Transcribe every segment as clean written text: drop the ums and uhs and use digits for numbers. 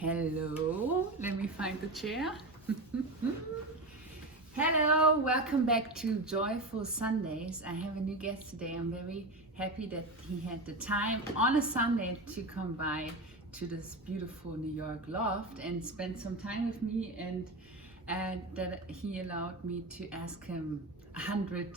Hello, let me find the chair. Hello, welcome back to Joyful Sundays. I have a new guest today. I'm very happy that he had the time on a Sunday to come by to this beautiful New York loft and spend some time with me, and that he allowed me to ask him 100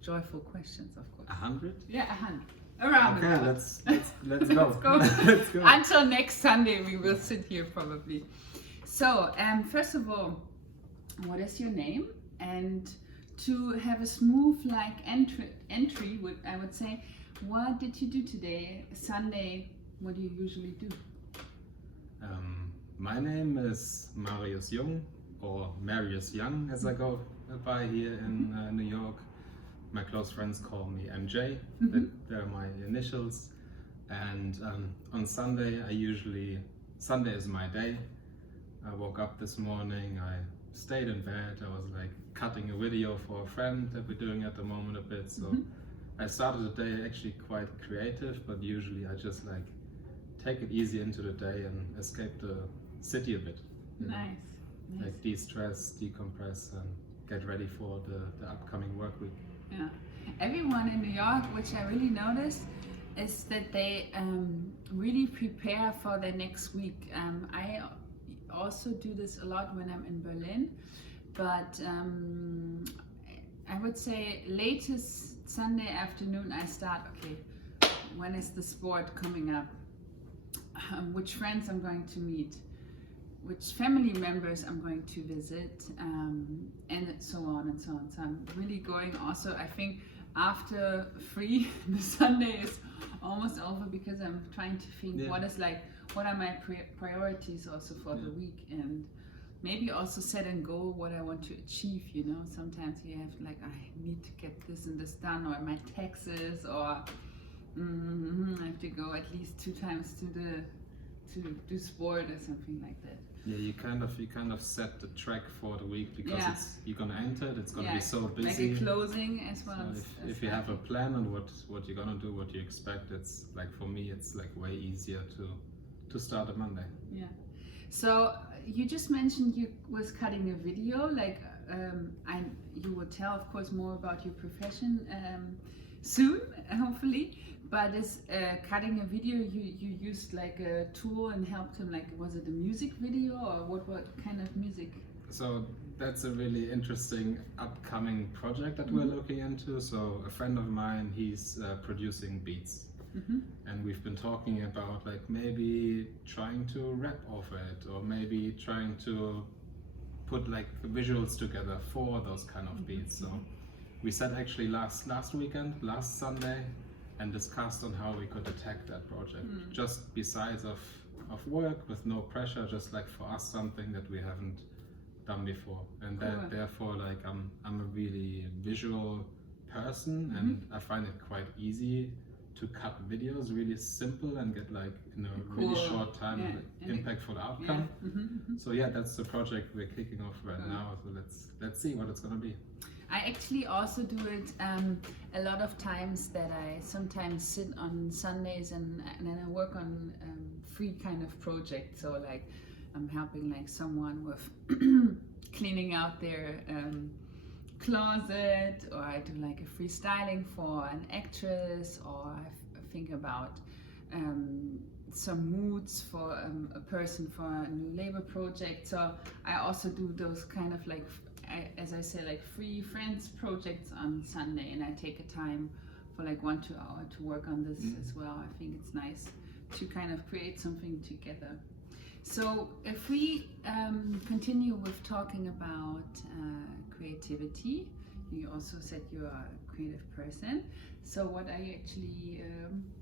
joyful questions, of course. 100? Yeah, 100. Around okay, about. let's go. Let's go. Let's go. Until next Sunday, we will sit here probably. So, first of all, what is your name? And to have a smooth entry, I would say, what did you do today? Sunday, what do you usually do? My name is Marius Jung, or Marius Jung, as I go by here in New York. My close friends call me MJ. They're my initials. And on Sunday, Sunday is my day. I woke up this morning, I stayed in bed, I was cutting a video for a friend that we're doing at the moment a bit. So I started the day actually quite creative, but usually I just take it easy into the day and escape the city a bit. Nice. De-stress, decompress, and get ready for the upcoming work week. Yeah, everyone in New York, which I really noticed, is that they really prepare for the next week. I also do this a lot when I'm in Berlin, but I would say latest Sunday afternoon I start, okay, when is the sport coming up? Which friends I'm going to meet? Which family members I'm going to visit, and so on and so on. So I'm really going also, I think after 3, the Sunday is almost over, because I'm trying to think what are my priorities also for the week, and maybe also set and goal what I want to achieve, Sometimes you have I need to get this and this done, or my taxes, or I have to go at least 2 times to do sport or something like that. Yeah, you kind of set the track for the week, because you're gonna enter it. It's gonna be so busy. Like a closing as well. So if you have a plan on what you're gonna do, what you expect, it's for me, it's way easier to start a Monday. Yeah. So you just mentioned you was cutting a video. You will tell, of course, more about your profession soon, hopefully. But is cutting a video, you used a tool and helped him, was it a music video, or what kind of music? So that's a really interesting upcoming project that we're looking into. So a friend of mine, he's producing beats. And we've been talking about maybe trying to rap over it, or maybe trying to put visuals together for those kind of beats. So we sat actually last Sunday, and discussed on how we could attack that project, just besides of work, with no pressure, just for us something that we haven't done before. And therefore I'm a really visual person, and I find it quite easy to cut videos, really simple, and get in a really short time impactful outcome. So that's the project we're kicking off right now. So let's see what it's gonna be. I actually also do it a lot of times, that I sometimes sit on Sundays and then I work on free kind of projects. So I'm helping someone with cleaning out their closet, or I do a freestyling for an actress, or I think about some moods for a person for a new labor project. So I also do those kind of as I say, free friends projects on Sunday, and I take a time for 1-2 hours to work on this as well. I think it's nice to kind of create something together. So if we continue with talking about creativity, you also said you are a creative person. So what are you actually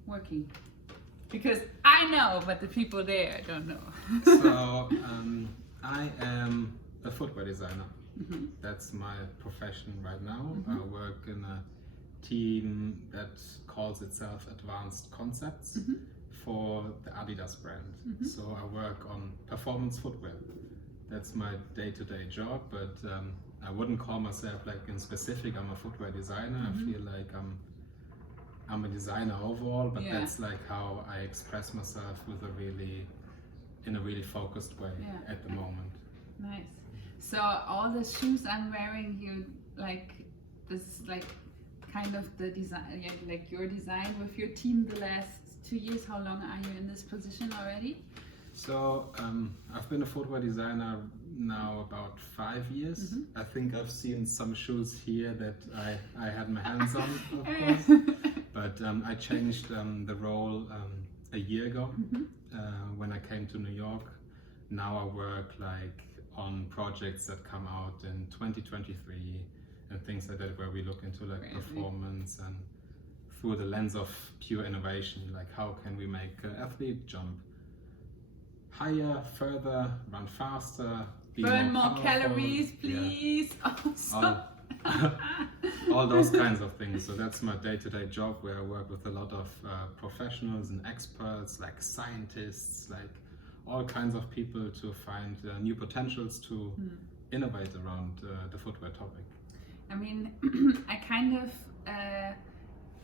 working? Because I know, but the people there don't know. So I am a footwear designer. That's my profession right now. I work in a team that calls itself Advanced Concepts for the Adidas brand. So I work on performance footwear. That's my day-to-day job, but I wouldn't call myself in specific I'm a footwear designer. I feel I'm a designer overall, but that's how I express myself with a really in a really focused way at the moment. Nice. So all the shoes I'm wearing, you like this, like kind of the design, like your design with your team the last 2 years. How long are you in this position already? So I've been a footwear designer now about 5 years. I think I've seen some shoes here that I had my hands on, of course. But I changed the role a year ago when I came to New York. Now I work like on projects that come out in 2023 and things like that, where we look into like performance and through the lens of pure innovation, like how can we make an athlete jump higher, further, run faster, burn more calories, please. Yeah. All those kinds of things. So that's my day-to-day job, where I work with a lot of professionals and experts, like scientists, like all kinds of people to find new potentials to innovate around the footwear topic. I mean, I kind of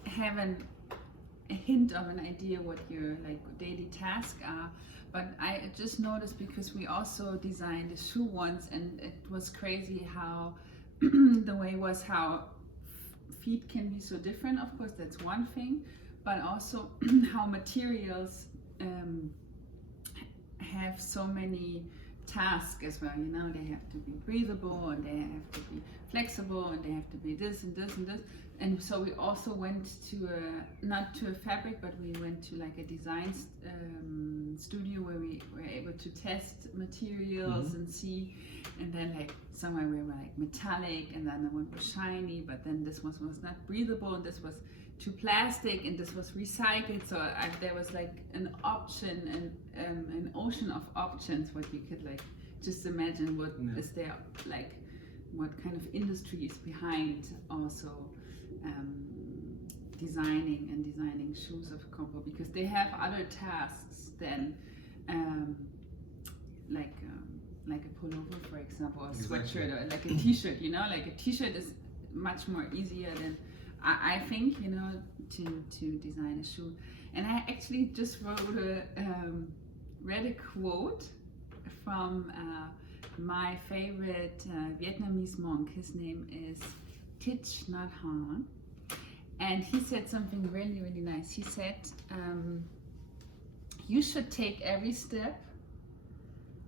have a hint of an idea what your like daily tasks are, but I just noticed, because we also designed a shoe once, and it was crazy how the way was how feet can be so different. Of course, that's one thing, but also how materials have so many tasks as well. You know, they have to be breathable, and they have to be flexible, and they have to be this and this and this. And so we also went to not to a fabric, but we went to like a design studio where we were able to test materials and see. And then like somewhere we were like metallic, and then the one was shiny, but then this one was not breathable, and this was too plastic, and this was recycled. So there was like an option and an ocean of options, what you could like just imagine what is there, like what kind of industry is behind also designing shoes of Compo, because they have other tasks than like a pullover, for example, or a sweatshirt, or like a t-shirt. You know, like a t-shirt is much more easier than I think, you know, to design a shoe. And I actually just read a quote from my favorite Vietnamese monk. His name is Thich Nhat Hanh, and he said something really, really nice. He said, you should take every step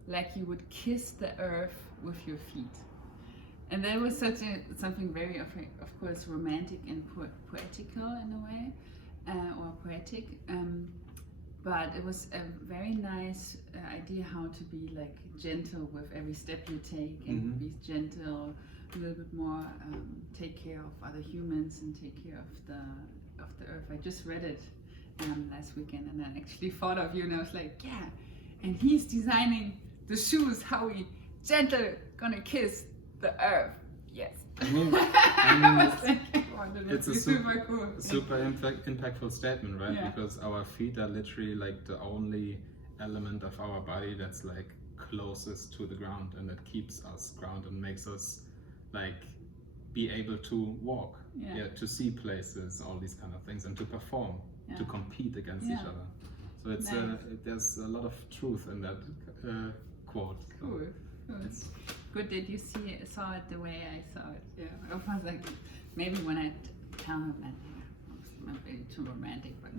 like you would kiss the earth with your feet. And that was something very, of course, romantic and poetical in a way, or poetic. But it was a very nice idea how to be like gentle with every step you take, and be gentle, a little bit more, take care of other humans and take care of the earth. I just read it last weekend, and I actually thought of you, and I was like, yeah, and he's designing the shoes, how we gentle gonna kiss the earth. Yes. I mean it's a super cool, super impactful statement, right? Yeah. Because our feet are literally like the only element of our body that's like closest to the ground, and that keeps us grounded and makes us like be able to walk, to see places, all these kind of things, and to perform, to compete against each other. So it's there's a lot of truth in that quote. So cool. It's good that you saw it the way I saw it. Yeah, I was like, maybe when I tell him that, I'm maybe too romantic, but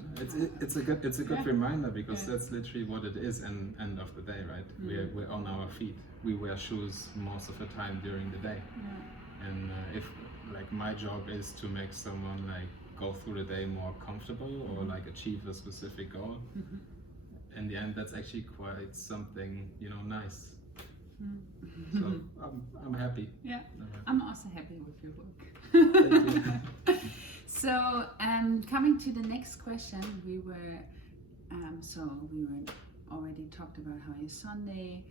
it's a good reminder, because that's literally what it is. And end of the day, right? We're on our feet. We wear shoes most of the time during the day. And if like my job is to make someone like go through the day more comfortable, or like achieve a specific goal, in the end, that's actually quite something, you know, nice. So I'm happy. Yeah, I'm happy. I'm also happy with your work. Thank you. So, coming to the next question, we were already talked about how your Sunday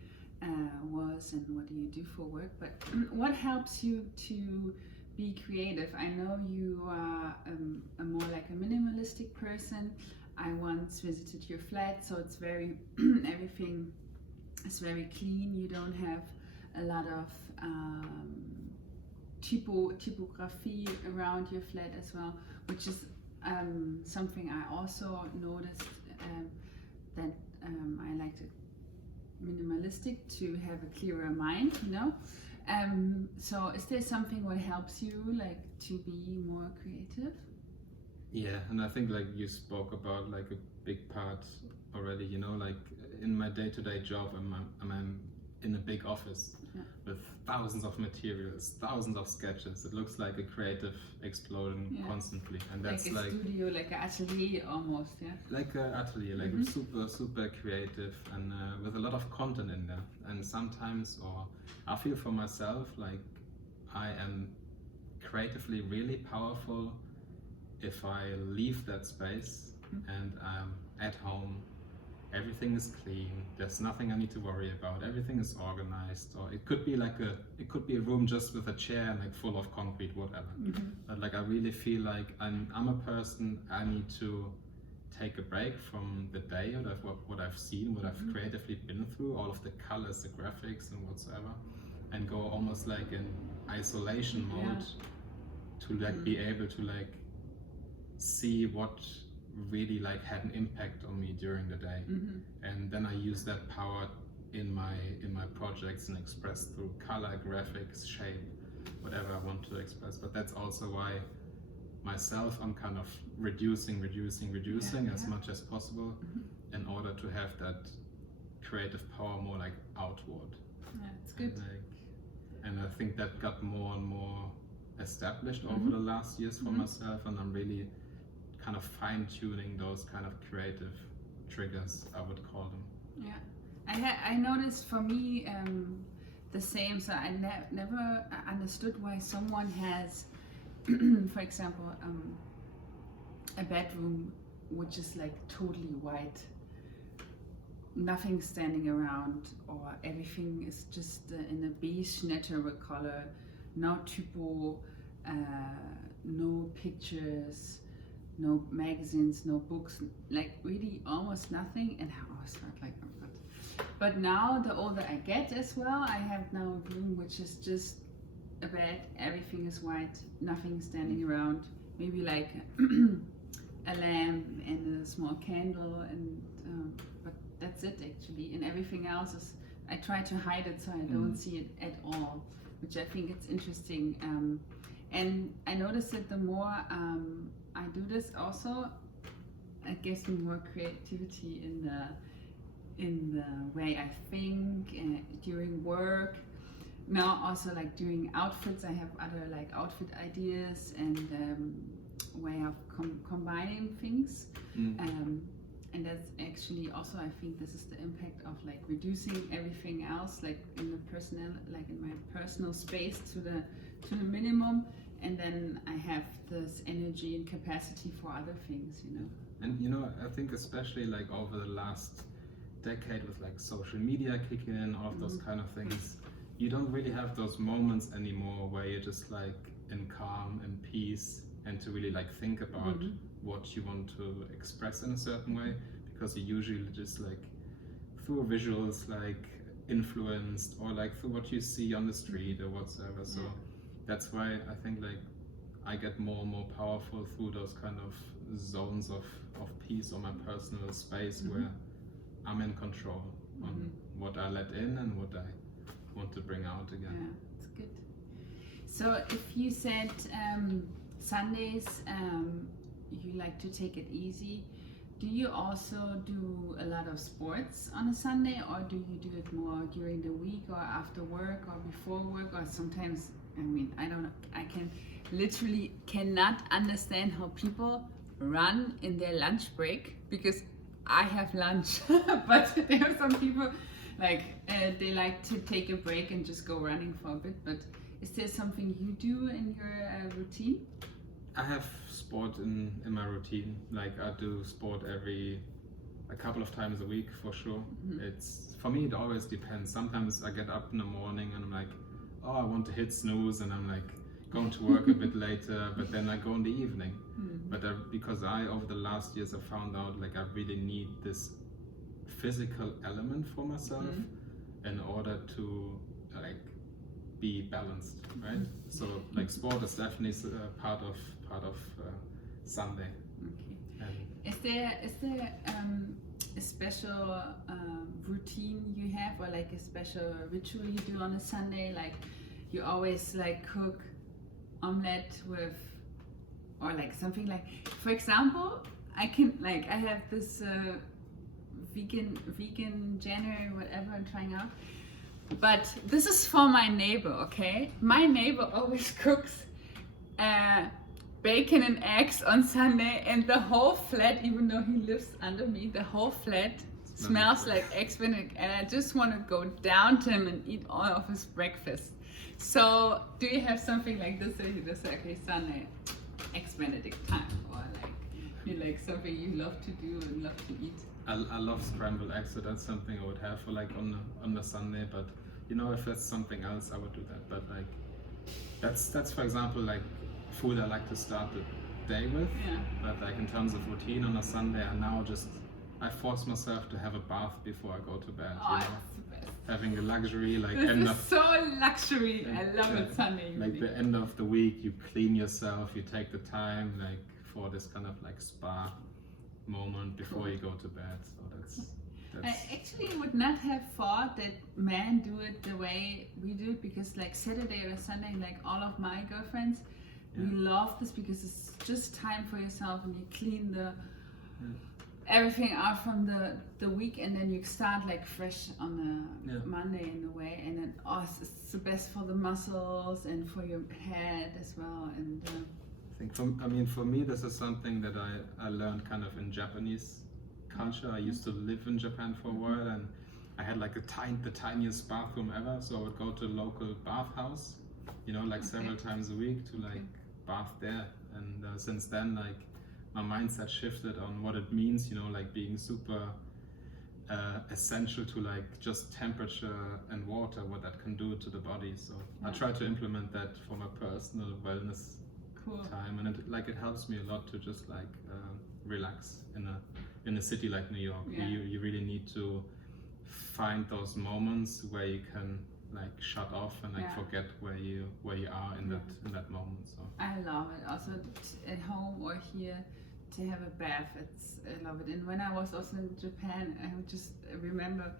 was and what do you do for work, but what helps you to be creative? I know you are a more like a minimalistic person. I once visited your flat, so it's very everything is very clean. You don't have a lot of typography around your flat as well, which is something I also noticed that I like to minimalistic to have a clearer mind, you know. So is there something what helps you like to be more creative? Yeah, and I think like you spoke about like a big part already, you know, like in my day-to-day job, I'm in a big office with thousands of materials, thousands of sketches. It looks like a creative explosion constantly, and that's like a studio, like an atelier almost, like an atelier, like super creative, and with a lot of content in there. And sometimes, or I feel for myself, like I am creatively really powerful if I leave that space and I'm at home. Everything is clean. There's nothing I need to worry about. Everything is organized. Or it could be like it could be a room just with a chair and like full of concrete, whatever. But like I really feel like I'm a person. I need to take a break from the day or what I've seen, what I've creatively been through, all of the colors, the graphics, and whatsoever, and go almost like in isolation mode to like be able to like see what really like had an impact on me during the day, and then I use that power in my projects and express through color, graphics, shape, whatever I want to express. But that's also why myself I'm kind of reducing as much as possible in order to have that creative power more like outward. It's good. And I think that got more and more established over the last years for myself, and I'm really kind of fine-tuning those kind of creative triggers, I would call them. I noticed for me the same. So I never understood why someone has for example a bedroom which is like totally white, nothing standing around, or everything is just in a beige natural color, no typo, no pictures, no magazines, no books, like really almost nothing. And I always felt like, oh God. But now the older I get as well, I have now a room which is just a bed, everything is white, nothing standing around, maybe like a lamp and a small candle, and but that's it actually. And everything else is, I try to hide it so I don't see it at all, which I think it's interesting. And I notice that the more I do this also, it gives me more creativity in the way I think during work. Now also like during outfits, I have other like outfit ideas and way of combining things. And that's actually also, I think this is the impact of like reducing everything else, like in the personal, like in my personal space to the minimum. And then I have this energy and capacity for other things, you know. And you know, I think especially like over the last decade with like social media kicking in, all of those kind of things, you don't really have those moments anymore where you're just like in calm and peace and to really like think about what you want to express in a certain way, because you usually just like through visuals like influenced, or like through what you see on the street or whatsoever. So that's why I think like I get more and more powerful through those kind of zones of peace or my personal space where I'm in control on what I let in and what I want to bring out again. Yeah, that's good. So if you said Sundays you like to take it easy, do you also do a lot of sports on a Sunday, or do you do it more during the week or after work or before work, or sometimes, I mean, I don't know, I cannot understand how people run in their lunch break, because I have lunch, but there are some people like they like to take a break and just go running for a bit. But is there something you do in your routine? I have sport in my routine. Like I do sport a couple of times a week for sure. It's, for me, it always depends. Sometimes I get up in the morning and I'm like, oh, I want to hit snooze, and I'm like going to work a bit later, but then I go in the evening. But because over the last years I found out like I really need this physical element for myself in order to like be balanced, right? So like sport is definitely part of Sunday. Okay. Is there a special routine you have, or like a special ritual you do on a Sunday? Like you always like cook omelette with, or like something like, for example, I have this vegan January, whatever I'm trying out. But this is for my neighbor, okay? My neighbor always cooks bacon and eggs on Sunday, and the whole flat, even though he lives under me, the whole flat smells like eggs Benedict, and I just want to go down to him and eat all of his breakfast. So, do you have something like this that you just say, okay, Sunday, eggs Benedict time, or like you like something you love to do and love to eat? I love scrambled eggs, so that's something I would have for like on the Sunday. But you know, if it's something else, I would do that. But like that's for example like food I like to start the day with. Yeah. But like in terms of routine on a Sunday, I force myself to have a bath before I go to bed. Oh, you know? that's the best. Having the luxury, like This end is of so luxury. I love it Sunday like evening. the end of the week, you clean yourself, you take the time like for this kind of like spa moment before you go to bed. So that's I actually would not have thought that men do it the way we do it, because like Saturday or Sunday, like all of my girlfriends, we love this because it's just time for yourself, and you clean the everything out from the week, and then you start like fresh on the Monday in a way, and then it's the best for the muscles and for your head as well. And I think for me this is something that I learned kind of in Japanese culture. I used to live in Japan for a while, and I had like the tiniest bathroom ever, so I would go to a local bathhouse, you know, like several times a week to like bath there. And since then, like my mindset shifted on what it means, you know, like being super essential to like just temperature and water, what that can do to the body. So I try to implement that for my personal wellness time, and it helps me a lot to just like relax in a city like New York. You really need to find those moments where you can like shut off and like forget where you are in that moment. So I love it. Also at home or here to have a bath, I love it. And when I was also in Japan, I just remember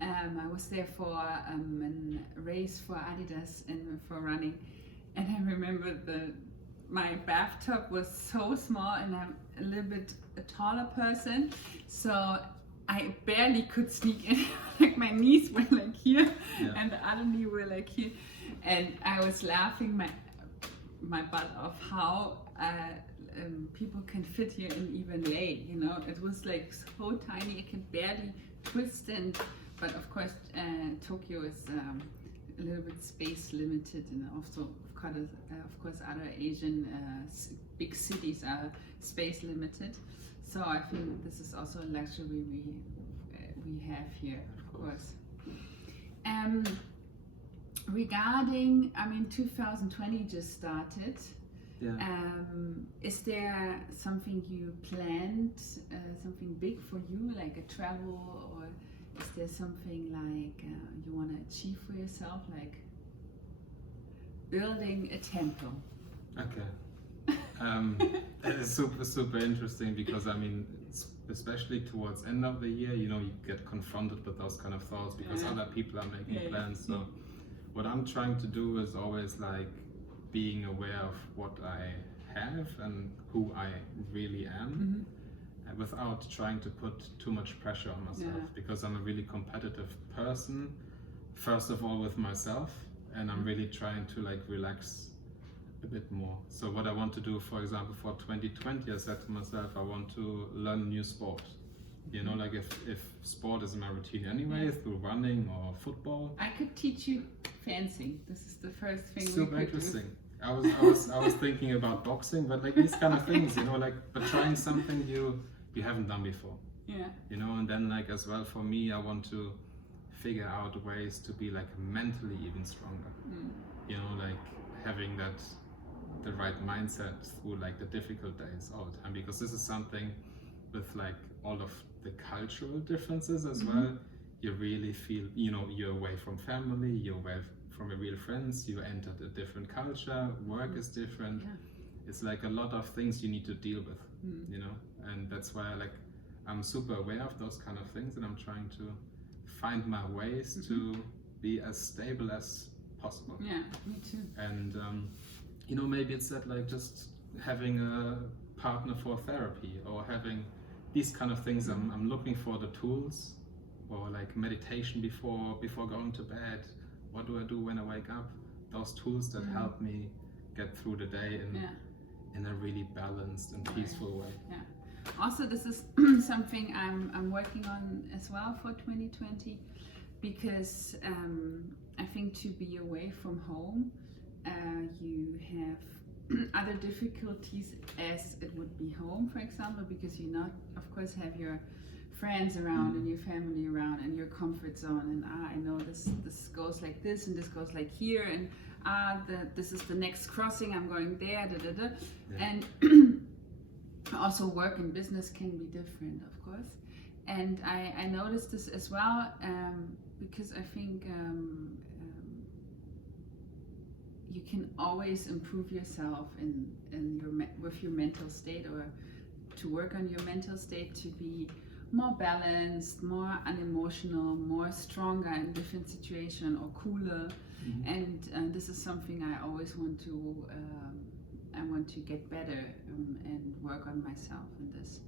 I was there for a race for Adidas and for running, and I remember my bathtub was so small, and I'm a little bit a taller person, so I barely could sneak in. Like my knees were like here, and the other knee were like here, and I was laughing my butt off how people can fit here and even lay. You know, it was like so tiny, I could barely twist. But of course, Tokyo is a little bit space limited, and also of course other Asian big cities are space limited. So I think this is also a luxury we have here, of course. Regarding, 2020 just started. Is there something you planned, something big for you, like a travel, or is there something like you want to achieve for yourself, like building a temple? Okay. It's super interesting because especially towards end of the year, you know, you get confronted with those kind of thoughts because other people are making plans. So what I'm trying to do is always like being aware of what I have and who I really am, without trying to put too much pressure on myself, because I'm a really competitive person, first of all with myself, and I'm really trying to like relax a bit more. So what I want to do, for example, for 2020, I said to myself, I want to learn a new sport. You know, like if sport is in my routine anyway, through running or football. I could teach you fencing. This is the first thing. Super interesting. I was thinking about boxing, but like these kind of things, you know, like but trying something you haven't done before. Yeah. You know, and then like as well for me, I want to figure out ways to be like mentally even stronger. You know, like having the right mindset through like the difficult days all the time, because this is something with like all of the cultural differences as well. You really feel, you know, you're away from family, you're away from your real friends, you entered a different culture, work is different. It's like a lot of things you need to deal with, you know, and that's why I'm super aware of those kind of things, and I'm trying to find my ways to be as stable as possible. Yeah, me too. And maybe it's that like just having a partner for therapy, or having these kind of things. I'm looking for the tools, or like meditation before going to bed. What do I do when I wake up? Those tools that help me get through the day in a really balanced and peaceful way. Yeah. Also, this is something I'm working on as well for 2020, because I think to be away from home, you have other difficulties as it would be home, for example, because you not, of course, have your friends around and your family around and your comfort zone, and I know this goes like this and this goes like here, and this is the next crossing, I'm going there, and also work and business can be different, of course. And I noticed this as well, because I think you can always improve yourself with your mental state, or to work on your mental state to be more balanced, more unemotional, more stronger in different situations, or cooler. And this is something I always want to get better and work on myself in this.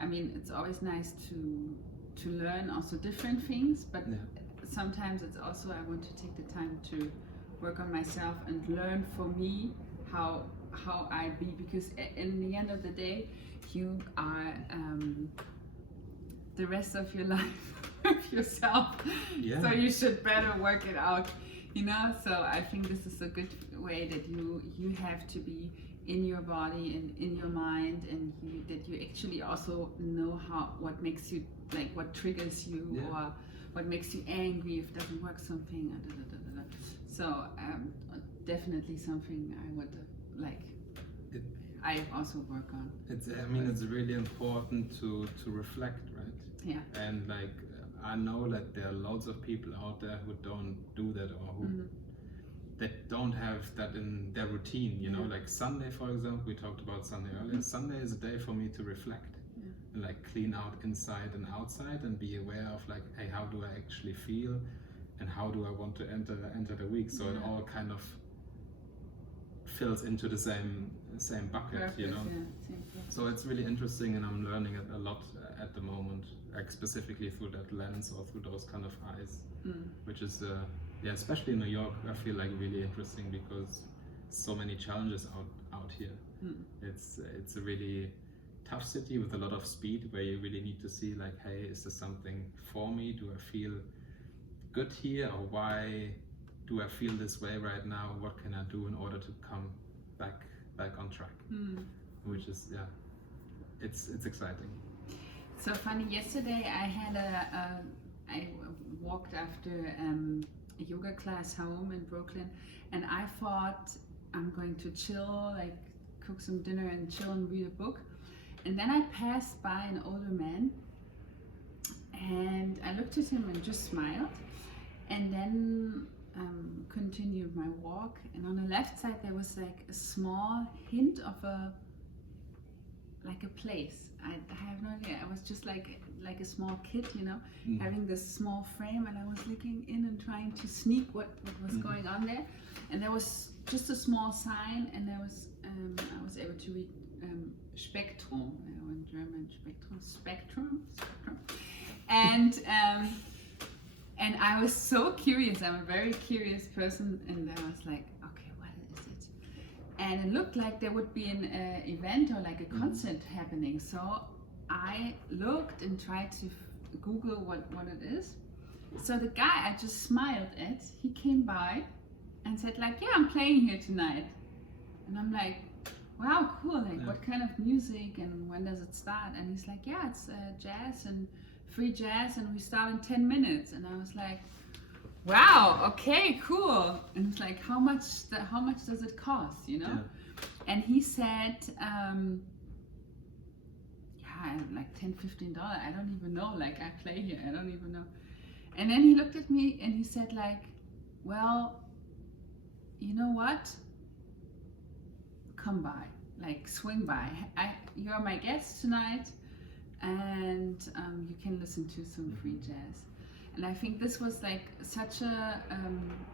I mean, it's always nice to learn also different things, but sometimes it's also I want to take the time to work on myself and learn for me how I be, because in the end of the day you are the rest of your life with yourself, so you should better work it out, so I think this is a good way that you have to be in your body and in your mind, and that you actually also know what makes you, like what triggers you, or what makes you angry if it doesn't work something. So definitely something I would like. I also work on. It's really important to reflect, right? Yeah. And like I know that there are loads of people out there who don't do that, or who that don't have that in their routine, like Sunday, for example. We talked about Sunday earlier. Sunday is a day for me to reflect and like clean out inside and outside, and be aware of like, hey, how do I actually feel, and how do I want to enter the week? So it all kind of fills into the same bucket. Perfect, So it's really interesting, and I'm learning it a lot at the moment, like specifically through that lens, or through those kind of eyes, which is especially in New York, I feel like really interesting, because so many challenges out here. It's a really tough city with a lot of speed, where you really need to see like, hey, is this something for me? Do I feel good here, or why do I feel this way right now? What can I do in order to come back on track? Which is it's exciting. So funny. Yesterday I had I walked after a yoga class home in Brooklyn, and I thought I'm going to chill, like cook some dinner and chill and read a book. And then I passed by an older man, and I looked at him and just smiled, and then continued my walk. And on the left side there was like a small hint of a place. I have no idea. I was just like a small kid, having this small frame, and I was looking in and trying to sneak what was going on there. And there was just a small sign, and there was I was able to read Spektrum, in German, Spectrum, and I was so curious. I'm a very curious person, and I was like, okay, what is it? And it looked like there would be an event or like a concert happening. So I looked and tried to Google what it is. So the guy I just smiled at, he came by and said like, yeah, I'm playing here tonight. And I'm like, wow, cool, like what kind of music and when does it start? And he's like, yeah, it's jazz and free jazz, and we start in 10 minutes. And I was like, wow, okay, cool. And it's like, how much does it cost, And he said, like $10-15. I don't even know, like I play here, I don't even know. And then he looked at me and he said like, well, you know what? Come by, like swing by. You're my guest tonight. and you can listen to some free jazz. And I think this was like such a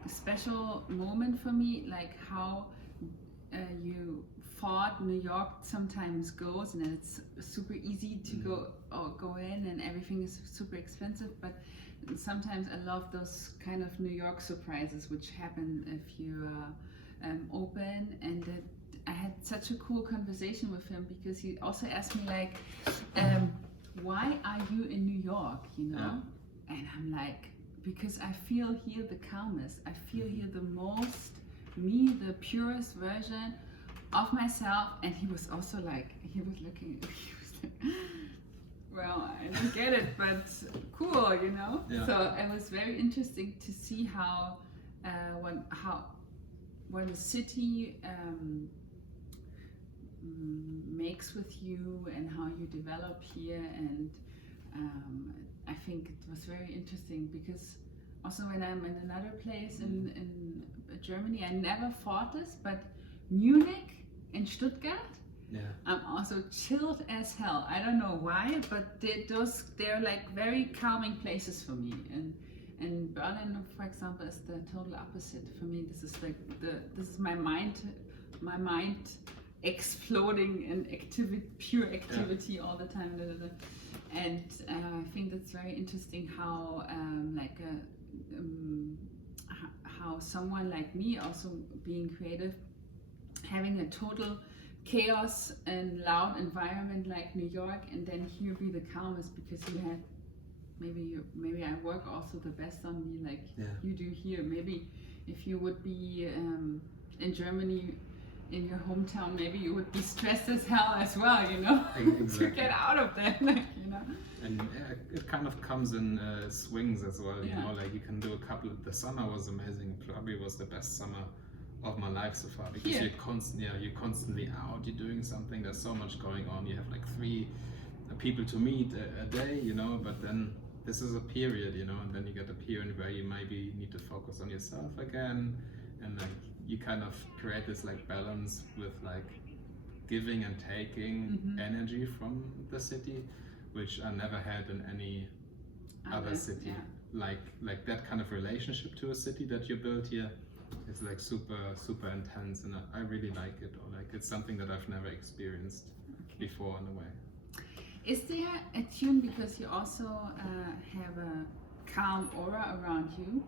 special moment for me, like how you thought New York sometimes goes, and it's super easy to go in, and everything is super expensive. But sometimes I love those kind of New York surprises which happen if you open. And I had such a cool conversation with him, because he also asked me like, why are you in New York, you know? And I'm like, because I feel here the calmest. I feel here the most me, the purest version of myself. And he was also like, he was looking, he was like, well, I don't get it, but cool, you know? Yeah. So it was very interesting to see how what a city makes with you, and how you develop here. And I think it was very interesting, because also when I'm in another place in Germany, I never thought this, but Munich and Stuttgart, I'm also chilled as hell. I don't know why, but they're like very calming places for me. And Berlin, for example, is the total opposite for me. This is like this is my mind exploding in pure activity all the time. And I think that's very interesting how how someone like me, also being creative, having a total chaos and loud environment like New York, and then here be the calmest, because you have maybe I work also the best on me, like you do here. Maybe if you would be in Germany, in your hometown, maybe you would be stressed as hell as well, you know. Exactly. To get out of that, like, you know. And it kind of comes in swings as well, you know, like you can do a couple. The summer was amazing. Probably was the best summer of my life so far, because you're constantly out, you're doing something. There's so much going on. You have like 3 people to meet a day, you know. But then this is a period, you know, and then you get a period where you maybe need to focus on yourself again, and like you kind of create this like balance with like giving and taking energy from the city, which I never had in any other city. Like that kind of relationship to a city that you build here is like super intense, and I really like it. Or like it's something that I've never experienced before in a way. Is there a tune, because you also have a calm aura around you,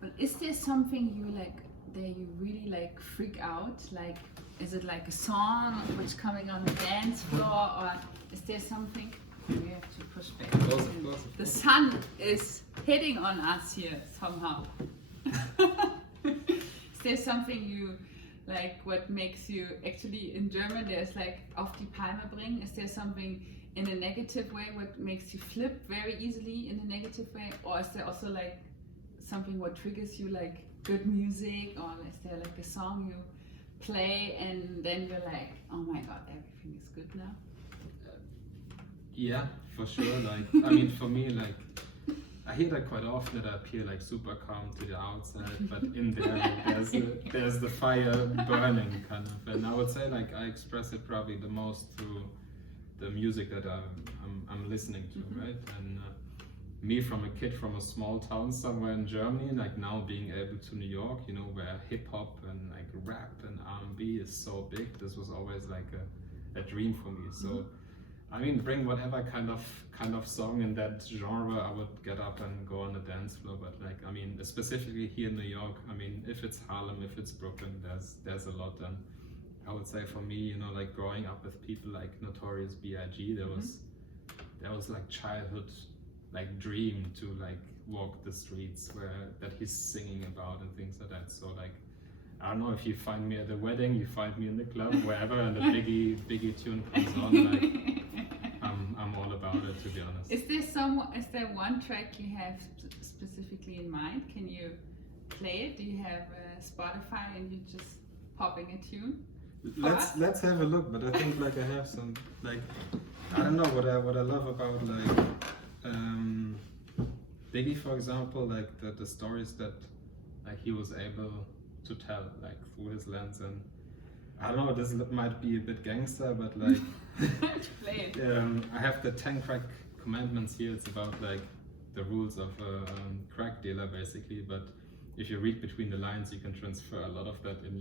but is there something you like that you really like freak out? Like, is it like a song which coming on the dance floor, or is there something? We have to push back. Of course. The sun is hitting on us here somehow. Is there something you like, what makes you, actually in German there's like auf die Palme bringen? Is there something in a negative way what makes you flip very easily in a negative way? Or is there also like something what triggers you, like good music? Or is there like a song you play and then you're like, oh my god, everything is good now? Yeah, for sure. Like, I mean, for me, like, I hear that quite often, that I appear like super calm to the outside, but in there, like, there's the fire burning kind of. And I would say like I express it probably the most through the music that I'm listening to, right? And me, from a kid from a small town somewhere in Germany, like now being able to New York, you know, where hip hop and like rap and R&B is so big. This was always like a dream for me. So. I mean, bring whatever kind of song in that genre, I would get up and go on the dance floor. But like, I mean, specifically here in New York, I mean, if it's Harlem, if it's Brooklyn, there's a lot. And I would say for me, you know, like growing up with people like Notorious B.I.G., there was like childhood like dream to like walk the streets that he's singing about and things like that. So like, I don't know, if you find me at a wedding, you find me in the club, wherever, and the Biggie tune comes on, like I'm all about it, to be honest. Is there one track you have specifically in mind? Can you play it? Do you have Spotify and you just popping a tune? Let's have a look. But I think like I have some, like, I don't know, what I love about like Biggie, for example, like the stories that like he was able to tell, like through his lens, and I don't know, this might be a bit gangster, but like, Play it. I have the 10 crack commandments here. It's about like the rules of a crack dealer basically, but if you read between the lines, you can transfer a lot of that in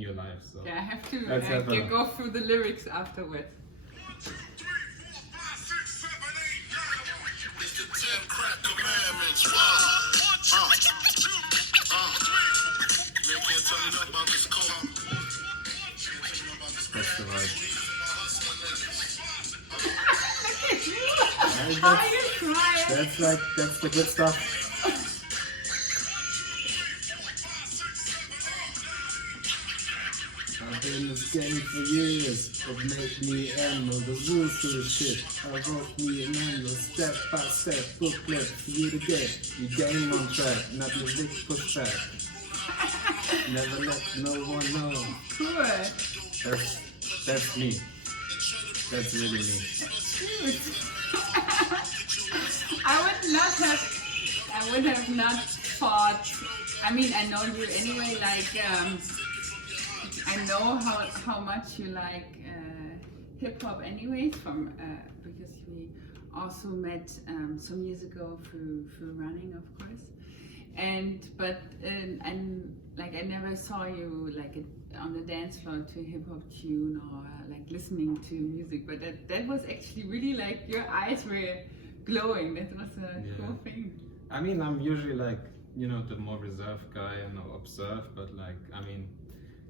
your life. So Yeah, I have to let's have a- go through the lyrics afterwards. It's the 10 crack commandments. Man can't tell me nothing about this code. That's the vibe. How are you crying? That's the good stuff. I've been in this game for years. It made me animal, the rules to the shit. I wrote me an annual step-by-step booklet for you to get. You game on track, not your big push back. Never let no one know. Cool. That's me. That's really me. I would have not thought. I mean, I know you anyway. Like, I know how much you like hip hop, anyways. From because we also met some years ago through running, of course. But I never saw you like on the dance floor to a hip hop tune or like listening to music. But that was actually really like your eyes were glowing. That was a cool thing. I mean, I'm usually like, you know, the more reserved guy and observe, but like, I mean,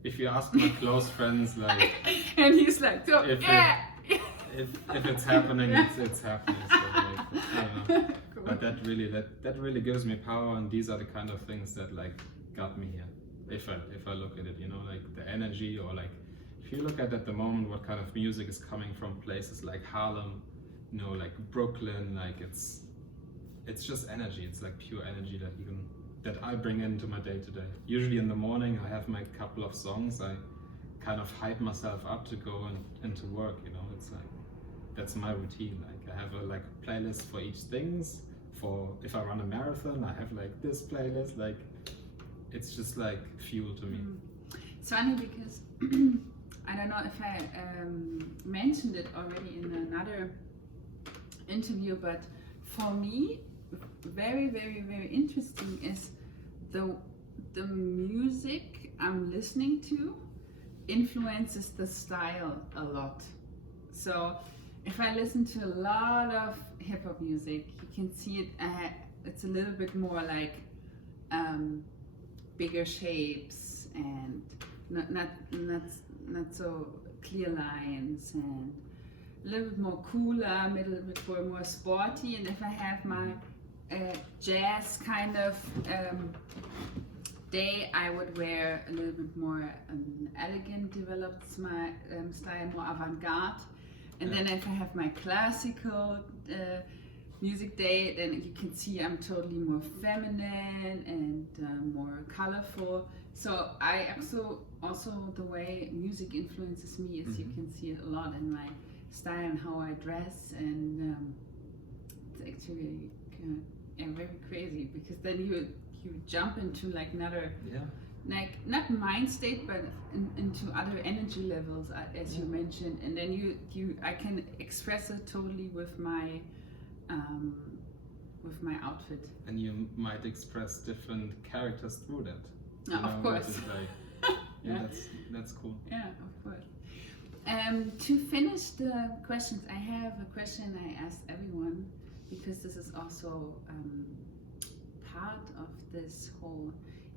if you ask my close friends, like, and he's like, so, if yeah. if it's happening, it's happening. So like, I don't know. Cool. But that really gives me power, and these are the kind of things that like got me here. If I look at it, you know, like the energy, or like if you look at the moment, what kind of music is coming from places like Harlem, you know, like Brooklyn, like it's just energy. It's like pure energy that I bring into my day to day. Usually in the morning, I have my couple of songs. I kind of hype myself up to go into work. You know, it's like that's my routine. Like I have a like playlist for each things. For if I run a marathon, I have like this playlist. Like it's just like fuel to me. It's funny because I don't know if I mentioned it already in another interview, but for me, very, very, very interesting is the music I'm listening to influences the style a lot. So if I listen to a lot of hip hop music, you can see it. It's a little bit more like bigger shapes and not so clear lines, and a little bit more cooler, a little bit more sporty. And if I have my jazz kind of day, I would wear a little bit more elegant, developed style, more avant-garde. And then if I have my classical music day, then you can see I'm totally more feminine and more colorful. So I also the way music influences me is you can see it a lot in my style and how I dress, and it's actually very crazy, because then you jump into like another like not mind state, but into other energy levels, as you mentioned, and then I can express it totally with my outfit. And you might express different characters through that. No, of course. Which is like, Yeah. That's cool. Yeah, of course. To finish the questions, I have a question I asked everyone, because this is also part of this whole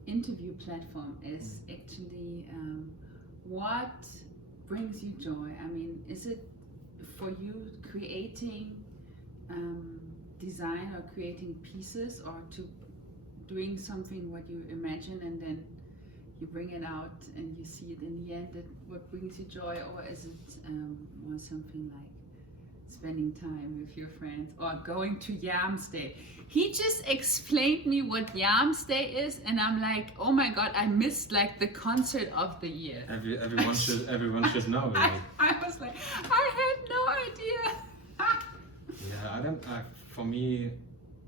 interview platform, is actually what brings you joy? I mean, is it for you creating design or creating pieces, or to doing something what you imagine and then you bring it out and you see it in the end, that what brings you joy? Or is it more something like spending time with your friends or going to Yams Day? He just explained me what Yams Day is, and I'm like, oh my god, I missed like the concert of the year. Everyone should know. Like. I was like, I had no idea. Yeah, for me,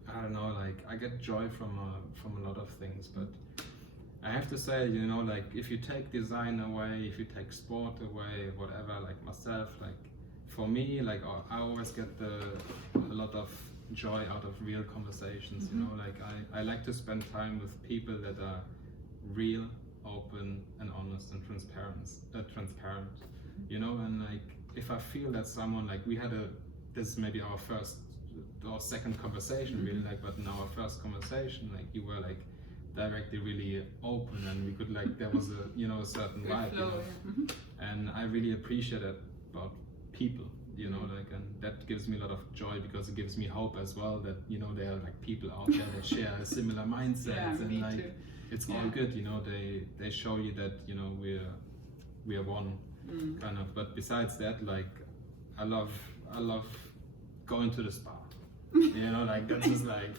I don't know. Like I get joy from a lot of things, but I have to say, you know, like if you take design away, if you take sport away, whatever, like myself, like for me, like I always get a lot of joy out of real conversations. You know, like I like to spend time with people that are real, open, and honest and transparent. You know, and like if I feel that someone, like we had this is maybe our first or second conversation, really, like, but in our first conversation, like you were like directly really open, and we could like there was a certain vibe, you know, and I really appreciate that about people, you know, like, and that gives me a lot of joy because it gives me hope as well that, you know, there are like people out there that share similar mindsets, and like too. It's all good, you know, they show you that, you know, we're one, kind of. But besides that, like I love going to the spa. You know, like that's just like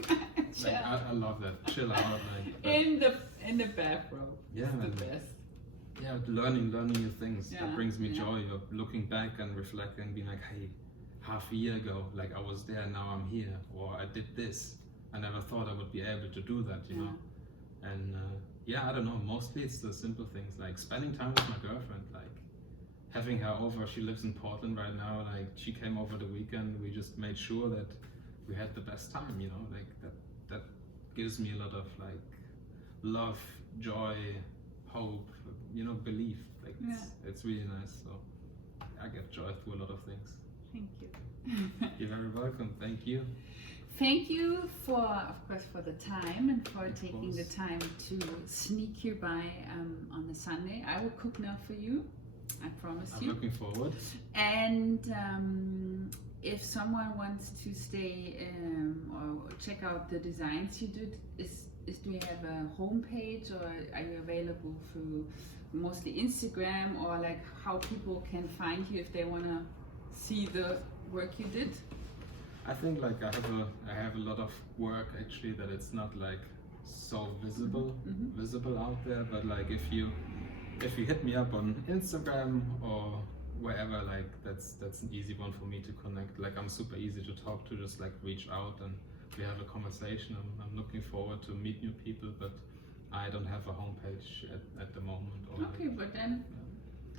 I love that. Chill out, like in the bathrobe. Yeah, it's man. the best. Yeah, learning new things. Yeah, That brings me yeah. joy of looking back and reflecting, being like, hey, half a year ago, like I was there, now I'm here, or I did this. I never thought I would be able to do that, you know. And I don't know. Mostly it's the simple things, like spending time with my girlfriend, like having her over. She lives in Portland right now. Like she came over the weekend. We just made sure that we had the best time, you know, like that gives me a lot of like love, joy, hope, you know, belief. Like it's really nice. So I get joy through a lot of things. Thank you. You're very welcome. Thank you. Thank you of course, for the time and for Of taking the course. time to sneak you by on the Sunday. I will cook now for you. I promise I'm you. looking forward. And if someone wants to stay or check out the designs you did, do you have a homepage, or are you available through mostly Instagram, or like how people can find you if they want to see the work you did? I think like I have a lot of work actually that it's not like so visible out there, but like if you hit me up on Instagram or wherever, like that's an easy one for me to connect. Like I'm super easy to talk to, just like reach out and we have a conversation. I'm looking forward to meet new people, but I don't have a homepage at the moment. Or Okay, but then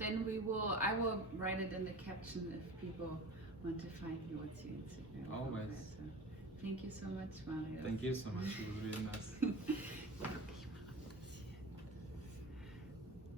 I will write it in the caption if people want to find you. What's your Instagram? Always. So, thank you so much, Marius. Thank you so much. It was really nice.